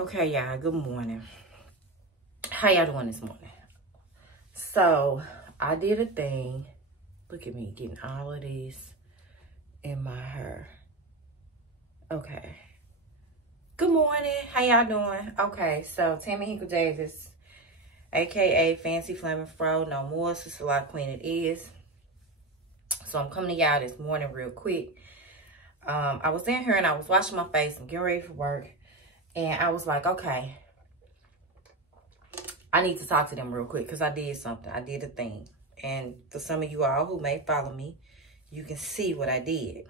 Okay, y'all, good morning. How y'all doing this morning? So, I did a thing. Look at me getting all of these in my hair. Okay. Good morning. How y'all doing? Okay, so Tammy Hinkle Davis, aka Fancy Flamin' Fro, no more Sister Lock Queen it is. So I'm coming to y'all this morning real quick. I was in here and I was washing my face. I'm getting ready for work. And I was like, okay, I need to talk to them real quick because I did something. I did a thing. And for some of you all who may follow me, you can see what I did.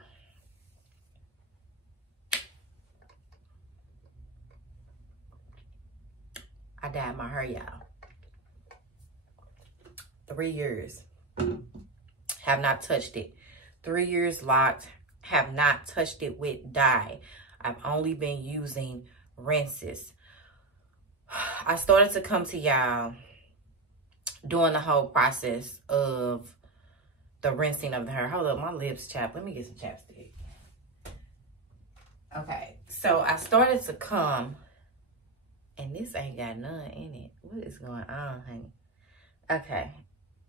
I dyed my hair, y'all. 3 years. Have not touched it. 3 years locked. Have not touched it with dye. I've only been using rinses. I started to come to y'all during the whole process of the rinsing of the hair. Hold up, my lips chapped. Let me get some chapstick. Okay, so I started to come, and this ain't got none in it. What is going on, honey? Okay,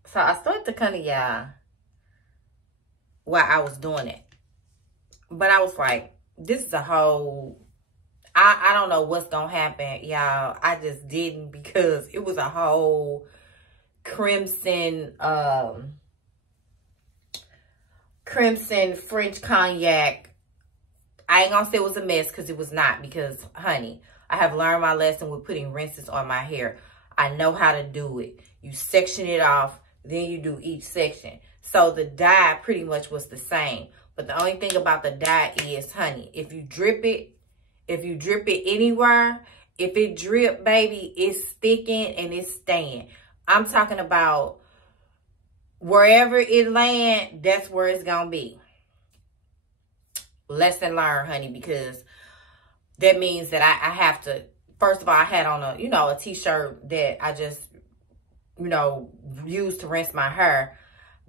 so I started to come to y'all while I was doing it. But I was like, this is a whole... I don't know what's gonna happen, y'all. I just didn't because it was a whole crimson French cognac. I ain't gonna say it was a mess because it was not, because honey, I have learned my lesson with putting rinses on my hair. I know how to do it. You section it off, then you do each section. So the dye pretty much was the same. But the only thing about the dye is, honey, if you drip it anywhere, if it drip, baby, it's sticking and it's staying. I'm talking about wherever it land, that's where it's gonna be. Lesson learned, honey, because that means that I have to, first of all, I had on a t-shirt that I just, used to rinse my hair.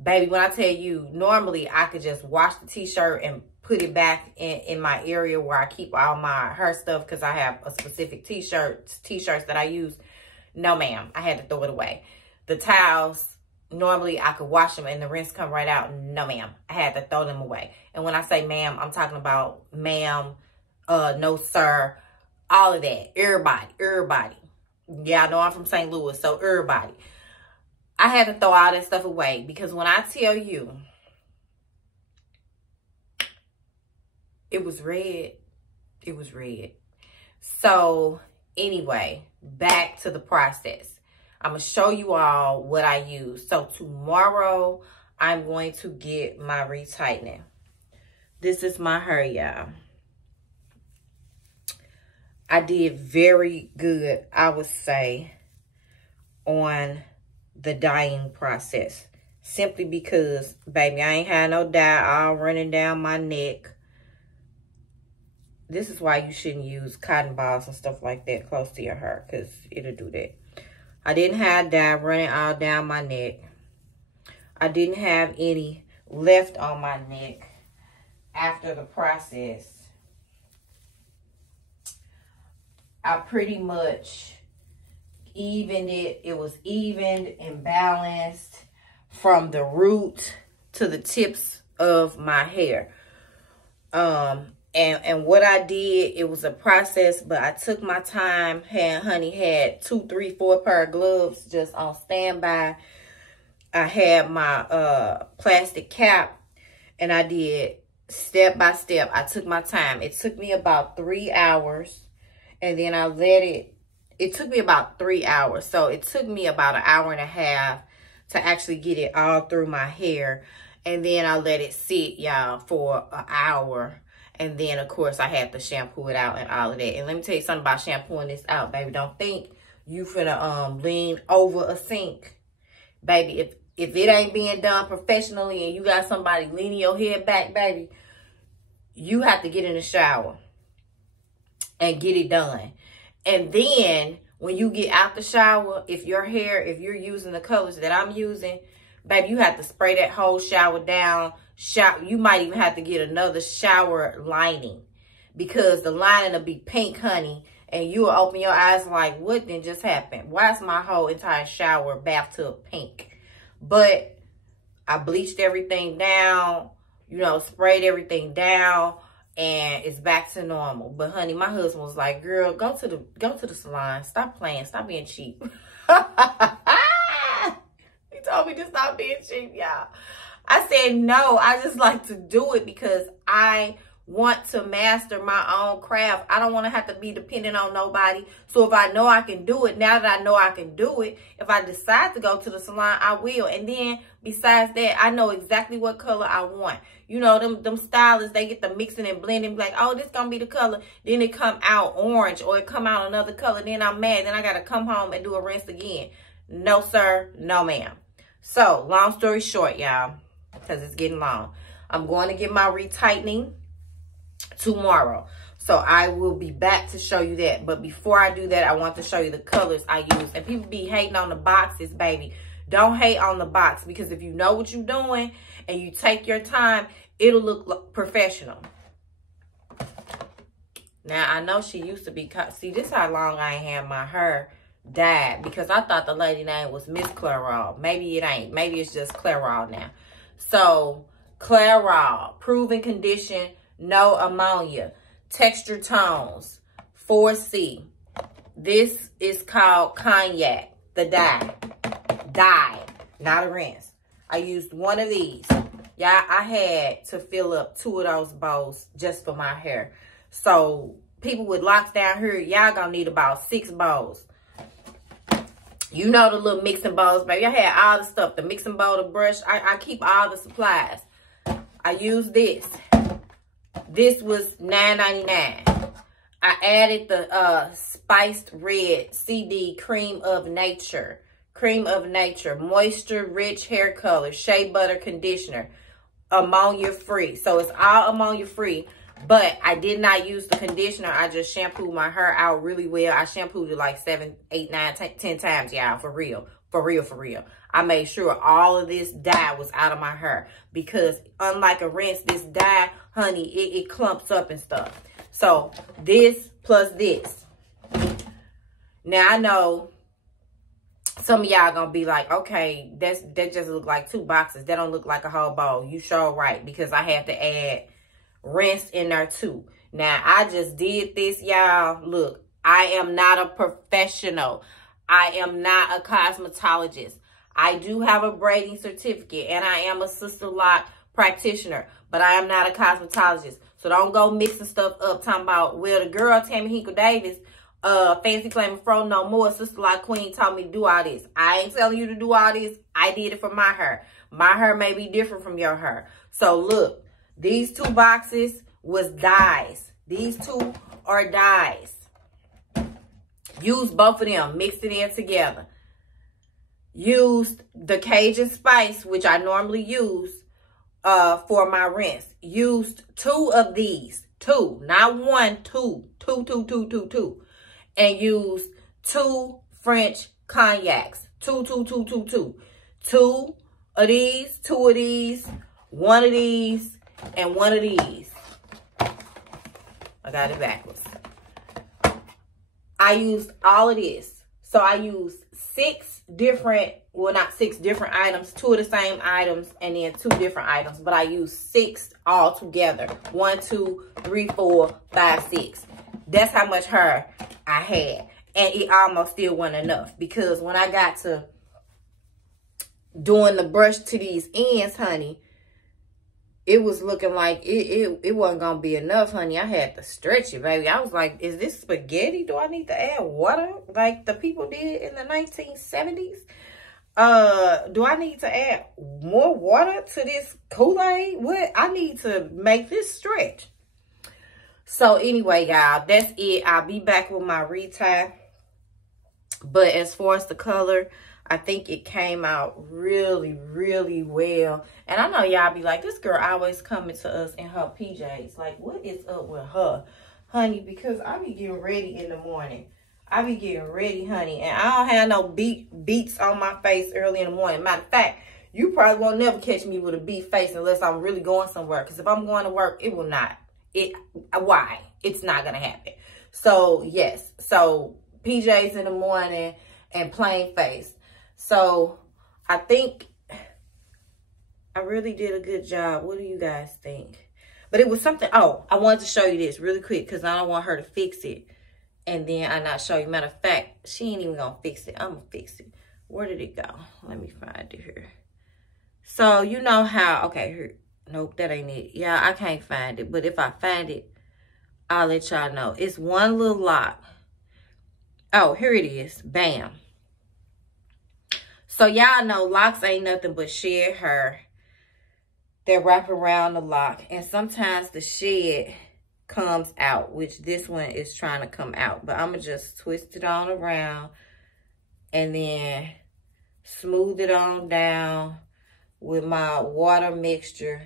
Baby, when I tell you, normally I could just wash the t-shirt and put it back in my area where I keep all my hair stuff because I have a specific t-shirts that I use. No, ma'am. I had to throw it away. The towels, normally I could wash them and the rinse come right out. No, ma'am. I had to throw them away. And when I say ma'am, I'm talking about ma'am, no, sir, all of that. Everybody. Yeah, I know I'm from St. Louis, so everybody. I had to throw all that stuff away because when I tell you, it was red. It was red. So anyway, back to the process. I'm going to show you all what I use. So tomorrow, I'm going to get my retightening. This is my hair, y'all. I did very good, I would say, on the dyeing process. Simply because, baby, I ain't had no dye all running down my neck. This is why you shouldn't use cotton balls and stuff like that close to your hair, because it'll do that. I didn't have dye running all down my neck. I didn't have any left on my neck after the process. I pretty much evened it. It was evened and balanced from the root to the tips of my hair. And what I did, it was a process, but I took my time. Honey had 2, 3, 4 pair of gloves just on standby. I had my plastic cap, and I did step by step. I took my time. It took me about 3 hours, and then I let it took me about 3 hours. So it took me about an hour and a half to actually get it all through my hair. And then I let it sit, y'all, for an hour. And then, of course, I had to shampoo it out and all of that. And let me tell you something about shampooing this out, baby. Don't think you finna lean over a sink. Baby, if it ain't being done professionally and you got somebody leaning your head back, baby, you have to get in the shower and get it done. And then, when you get out the shower, if you're using the colors that I'm using, baby, you have to spray that whole shower down. You might even have to get another shower lining because the lining will be pink, honey, And you will open your eyes like, what then just happened? Why is my whole entire shower bathtub pink? But I bleached everything down, you know, sprayed everything down, and it's back to normal. But honey, my husband was like, girl, go to the salon. Stop playing. Stop being cheap. He told me to stop being cheap, y'all. I said, no, I just like to do it because I want to master my own craft. I don't want to have to be dependent on nobody. So if I know I can do it, now that I know I can do it, if I decide to go to the salon, I will. And then besides that, I know exactly what color I want. You know, them stylists, they get the mixing and blending, like, oh, this gonna be the color. Then it come out orange or it come out another color. Then I'm mad. Then I gotta come home and do a rinse again. No, sir. No, ma'am. So long story short, y'all, because it's getting long, I'm going to get my retightening tomorrow. So I will be back to show you that. But before I do that, I want to show you the colors I use. And people be hating on the boxes, baby. Don't hate on the box, because if you know what you're doing and you take your time, it'll look professional. Now, I know she used to be, see, this is how long I ain't had my hair dyed, because I thought the lady name was Miss Clairol. Maybe it ain't. Maybe it's just Clairol now. So, Clairol, proven condition, no ammonia, texture tones, 4C. This is called cognac, the dye. Dye, not a rinse. I used one of these. Yeah, I had to fill up 2 of those bowls just for my hair. So, people with locks down here, y'all gonna need about 6 bowls. You know the little mixing bowls, baby. I had all the stuff, the mixing bowl, the brush. I keep all the supplies. I used this. This was $9.99. I added the spiced red CD cream of nature. Cream of nature. Moisture rich hair color. Shea butter conditioner. Ammonia free. So it's all ammonia free. But I did not use the conditioner. I just shampooed my hair out really well. I shampooed it like 7, 8, 9, 10 times, y'all. For real. For real, for real. I made sure all of this dye was out of my hair. Because unlike a rinse, this dye, honey, it clumps up and stuff. So this plus this. Now I know some of y'all gonna be like, okay, that just look like 2 boxes. That don't look like a whole bowl. You sure right. Because I have to add rinse in there too. Now, I just did this, y'all. Look, I am not a professional. I am not a cosmetologist. I do have a braiding certificate, and I am a sister lock practitioner, but I am not a cosmetologist. So don't go mixing stuff up talking about, well, the girl, Tammy Hinkle Davis, Fancy Flame Fro No More, Sister Lock Queen, taught me to do all this. I ain't telling you to do all this. I did it for my hair. My hair may be different from your hair. So look. These 2 boxes was dyes. These 2 are dyes. Use both of them. Mixed it in together. Used the Cajun Spice, which I normally use for my rinse. Used 2 of these. 2. Not 1, 2. 2. And used 2 French cognacs. 2. 2 of these. 2 of these. 1 of these. And 1 of these. I got it backwards. I used all of this. So I used 6 different, well, not 6 different items, 2 of the same items, and then 2 different items. But I used 6 all together. 1, 2, 3, 4, 5, 6. That's how much hair I had. And it almost still wasn't enough. Because when I got to doing the brush to these ends, honey, it was looking like it wasn't going to be enough, honey. I had to stretch it, baby. I was like, is this spaghetti? Do I need to add water like the people did in the 1970s? Do I need to add more water to this Kool-Aid? What? I need to make this stretch. So anyway, y'all, that's it. I'll be back with my retie. But as far as the color, I think it came out really, really well. And I know y'all be like, this girl always coming to us in her PJs. Like, what is up with her? Honey, because I be getting ready in the morning. I be getting ready, honey. And I don't have no beats on my face early in the morning. Matter of fact, you probably won't never catch me with a beat face unless I'm really going somewhere. Because if I'm going to work, it will not. Why? It's not going to happen. So yes, so PJs in the morning and plain face. So I think I really did a good job. What do you guys think? But it was something, oh, I wanted to show you this really quick because I don't want her to fix it and then I not show you. Matter of fact, she ain't even gonna fix it. I'm gonna fix it. Where did it go? Let me find it here. So you know how, okay, here. Nope, that ain't it. Yeah, I can't find it. But if I find it, I'll let y'all know. It's one little lock. Oh, here it is. Bam. So y'all know locks ain't nothing but shed hair that wrap around the lock. And sometimes the shed comes out, which this one is trying to come out. But I'm going to just twist it on around and then smooth it on down with my water mixture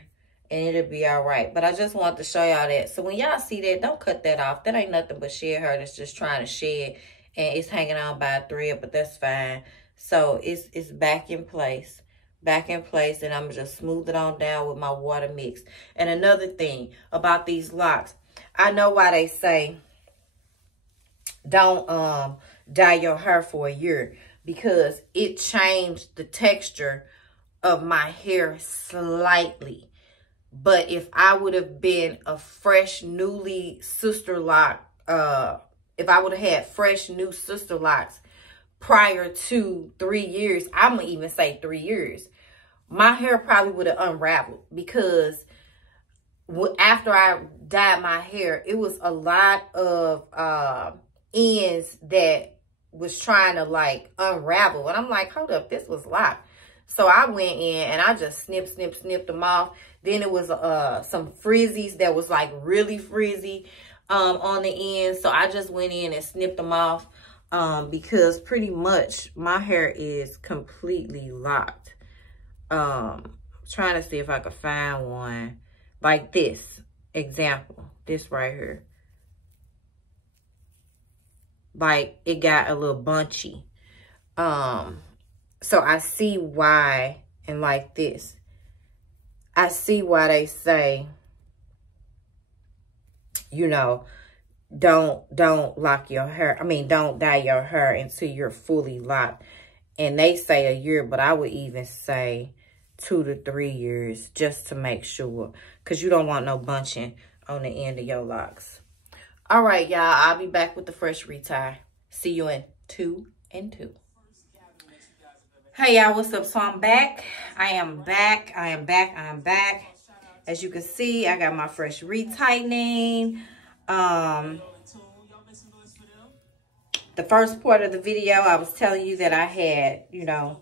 and it'll be all right. But I just want to show y'all that. So when y'all see that, don't cut that off. That ain't nothing but shed hair that's just trying to shed and it's hanging on by a thread, but that's fine. So it's back in place. Back in place, and I'm just smooth it on down with my water mix. And another thing about these locks, I know why they say don't dye your hair for a year, because it changed the texture of my hair slightly. But if I would have been a fresh, newly sister lock, if I would have had fresh, new sister locks prior to 3 years, I'm going to even say 3 years, my hair probably would have unraveled, because after I dyed my hair, it was a lot of ends that was trying to like unravel. And I'm like, hold up, this was locked. So I went in and I just snipped them off. Then it was some frizzies that was like really frizzy on the end. So I just went in and snipped them off because pretty much my hair is completely locked. Trying to see if I could find one like this example, this right here. Like it got a little bunchy. So I see why, and like this, I see why they say, you know, don't lock your hair. I mean, don't dye your hair until you're fully locked. And they say a year, but I would even say 2 to 3 years just to make sure, because you don't want no bunching on the end of your locks. All right, y'all, I'll be back with the fresh retie. See you in 2 and 2. Hey, y'all, what's up? So I'm back. I am back. As you can see, I got my fresh retightening. The first part of the video, I was telling you that I had, you know,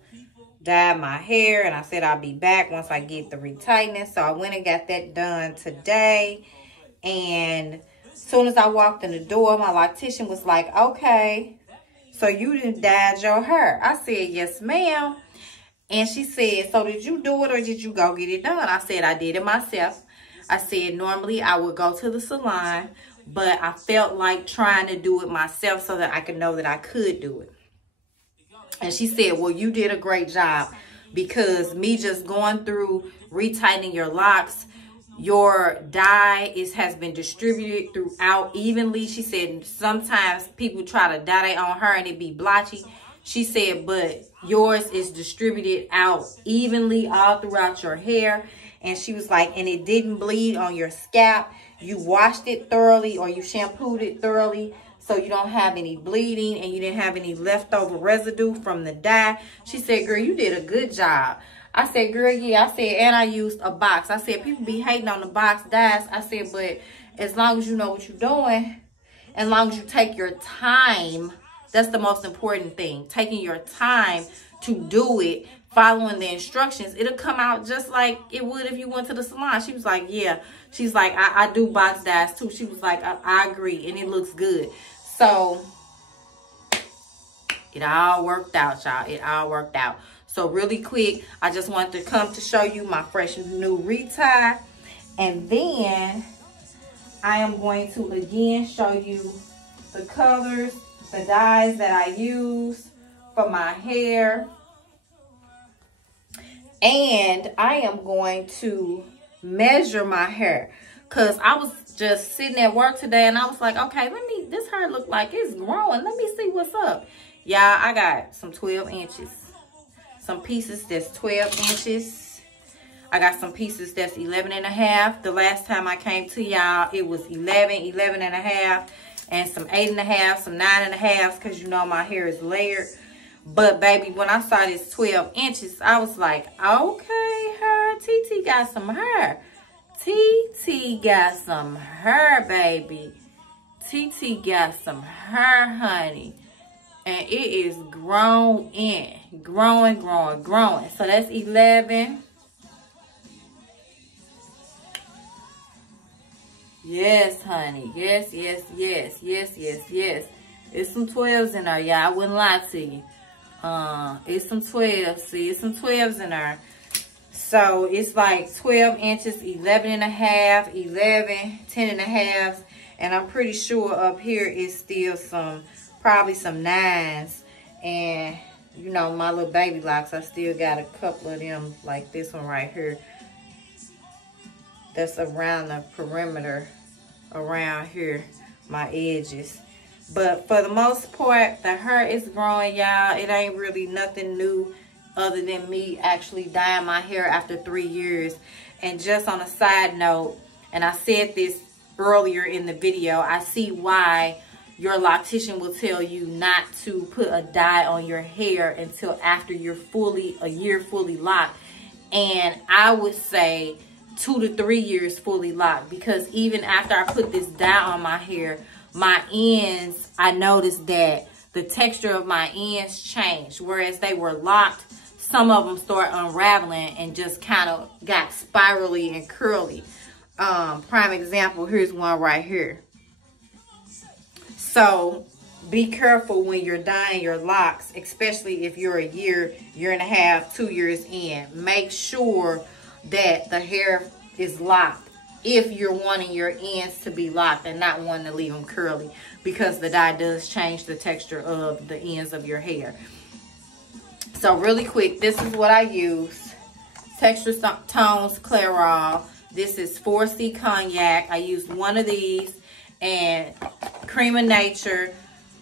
dyed my hair, and I said I'll be back once I get the retightening. So I went and got that done today. And as soon as I walked in the door, my loctician was like, okay, so you didn't dye your hair. I said, yes, ma'am. And she said, so did you do it or did you go get it done? I said, I did it myself. I said, normally I would go to the salon, but I felt like trying to do it myself so that I could know that I could do it. And she said, well, you did a great job, because me just going through retightening your locks, your dye has been distributed throughout evenly. She said sometimes people try to dye their own hair and it be blotchy. She said, but yours is distributed out evenly all throughout your hair. And she was like, and it didn't bleed on your scalp. You washed it thoroughly, or you shampooed it thoroughly, so you don't have any bleeding and you didn't have any leftover residue from the dye. She said, girl, you did a good job. I said, girl, yeah. I said, and I used a box. I said, people be hating on the box dyes. I said, but as long as you know what you're doing, as long as you take your time, that's the most important thing. Taking your time to do it, following the instructions, it'll come out just like it would if you went to the salon. She was like, yeah. She's like, I do box dyes too. She was like, I agree, and it looks good. So it all worked out, y'all. It all worked out. So really quick, I just wanted to come to show you my fresh new retie. And then I am going to again show you the colors, the dyes that I use for my hair. And I am going to measure my hair, Because I was just sitting at work today and I was like, okay, this hair look like it's growing. Let me see what's up. Y'all, I got some 12 inches. Some pieces that's 12 inches. I got some pieces that's 11 and a half. The last time I came to y'all, it was 11 and a half. And some 8 and a half, some 9 and a half. Because you know my hair is layered. But baby, when I saw this 12 inches, I was like, okay, her TT got some hair. TT got some hair, baby. TT got some hair, honey. And it is growing. Growing. So that's 11. Yes, honey. Yes. It's some 12s in there, y'all. I wouldn't lie to you. It's some 12s. See, it's some 12s in there. So it's like 12 inches, 11 and a half, 11, 10 and a half. And I'm pretty sure up here is still probably some 9s. And, you know, my little baby locks, I still got a couple of them, like this one right here. That's around the perimeter, around here, my edges. But for the most part, the hair is growing, y'all. It ain't really nothing new other than me actually dyeing my hair after 3 years. And just on a side note, and I said this earlier in the video, I see why your loctician will tell you not to put a dye on your hair until after you're a year fully locked. And I would say 2 to 3 years fully locked, because even after I put this dye on my hair, my ends, I noticed that the texture of my ends changed. Whereas they were locked, some of them start unraveling and just kind of got spirally and curly. Prime example, here's one right here. So be careful when you're dyeing your locks, especially if you're a year and a half, 2 years in. Make sure that the hair is locked if you're wanting your ends to be locked and not wanting to leave them curly, because the dye does change the texture of the ends of your hair. So really quick, this is what I use. Texture Tones Clairol. This is 4C Cognac. I used one of these, and Cream of Nature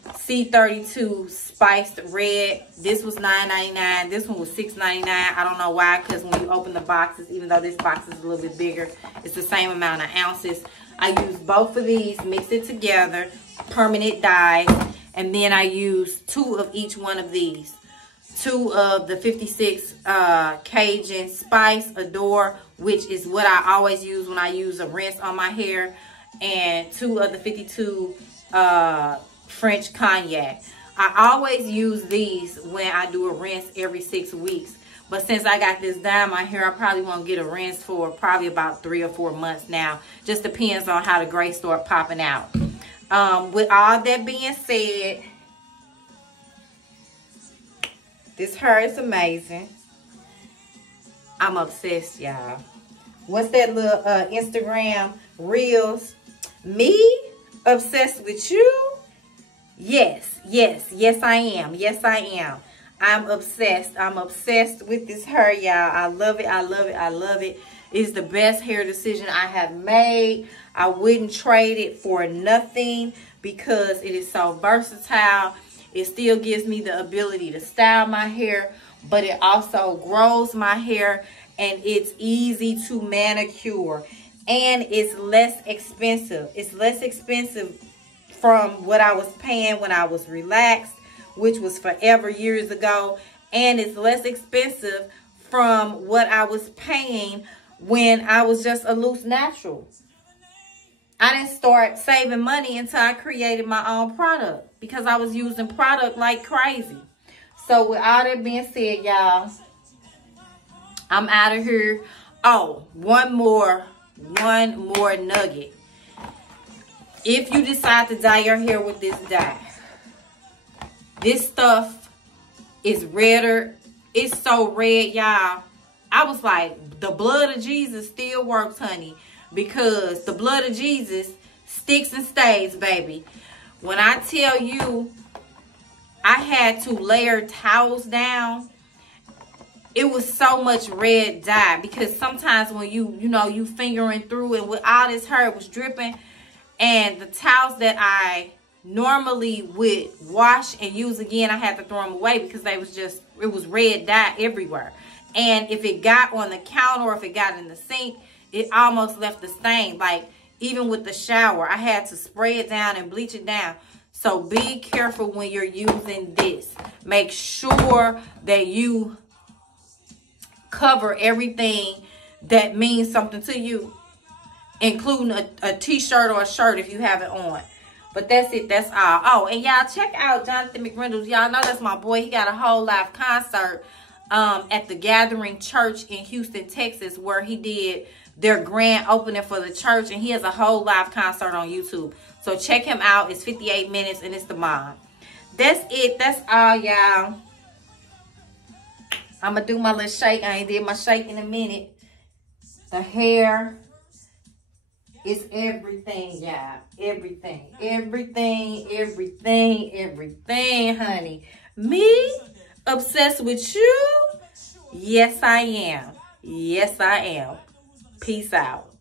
C32 Spiced Red. This was $9.99. This one was $6.99. I don't know why, because when you open the boxes, even though this box is a little bit bigger, it's the same amount of ounces. I use both of these, mix it together, permanent dyes, and then I use 2 of each one of these. 2 of the 56 Cajun Spice Adore, which is what I always use when I use a rinse on my hair, and 2 of the 52 French Cognac. I always use these when I do a rinse every 6 weeks. But since I got this dye in my hair, I probably won't get a rinse for probably about 3 or 4 months now. Just depends on how the gray start popping out. With all that being said, this hair is amazing. I'm obsessed, y'all. What's that little Instagram Reels? Me? Obsessed with you? Yes, I am. Yes, I am. I'm obsessed. I'm obsessed with this hair, y'all. I love it. It's the best hair decision I have made. I wouldn't trade it for nothing because it is so versatile. It still gives me the ability to style my hair, but it also grows my hair, and it's easy to manicure, and it's less expensive. It's less expensive from what I was paying when I was relaxed, which was forever years ago, and it's less expensive from what I was paying when I was just a loose natural. I didn't start saving money until I created my own product, because I was using product like crazy. So with all that being said, y'all, I'm out of here. Oh, one more nugget. If you decide to dye your hair with this dye, this stuff is redder. It's so red, y'all. I was like, the blood of Jesus still works, honey, because the blood of Jesus sticks and stays, baby. When I tell you, I had to layer towels down it was so much red dye, because sometimes when you fingering through and with all this hair was dripping, and the towels that I normally would wash and use again, I had to throw them away because it was red dye everywhere. And if it got on the counter or if it got in the sink, it almost left a stain. Like even with the shower, I had to spray it down and bleach it down. So be careful when you're using this. Make sure that you cover everything that means something to you, including a t-shirt or a shirt if you have it on. But that's it. That's all. Oh, and y'all check out Jonathan McReynolds. Y'all know that's my boy. He got a whole live concert at the Gathering Church in Houston, Texas, where he did their grand opening for the church. And he has a whole live concert on YouTube. So check him out. It's 58 minutes and it's the mom. That's it. That's all, y'all. I'm going to do my little shake. I ain't did my shake in a minute. The hair is everything, y'all. Everything. Everything, everything, everything, honey. Me? Obsessed with you? Yes, I am. Yes, I am. Peace out.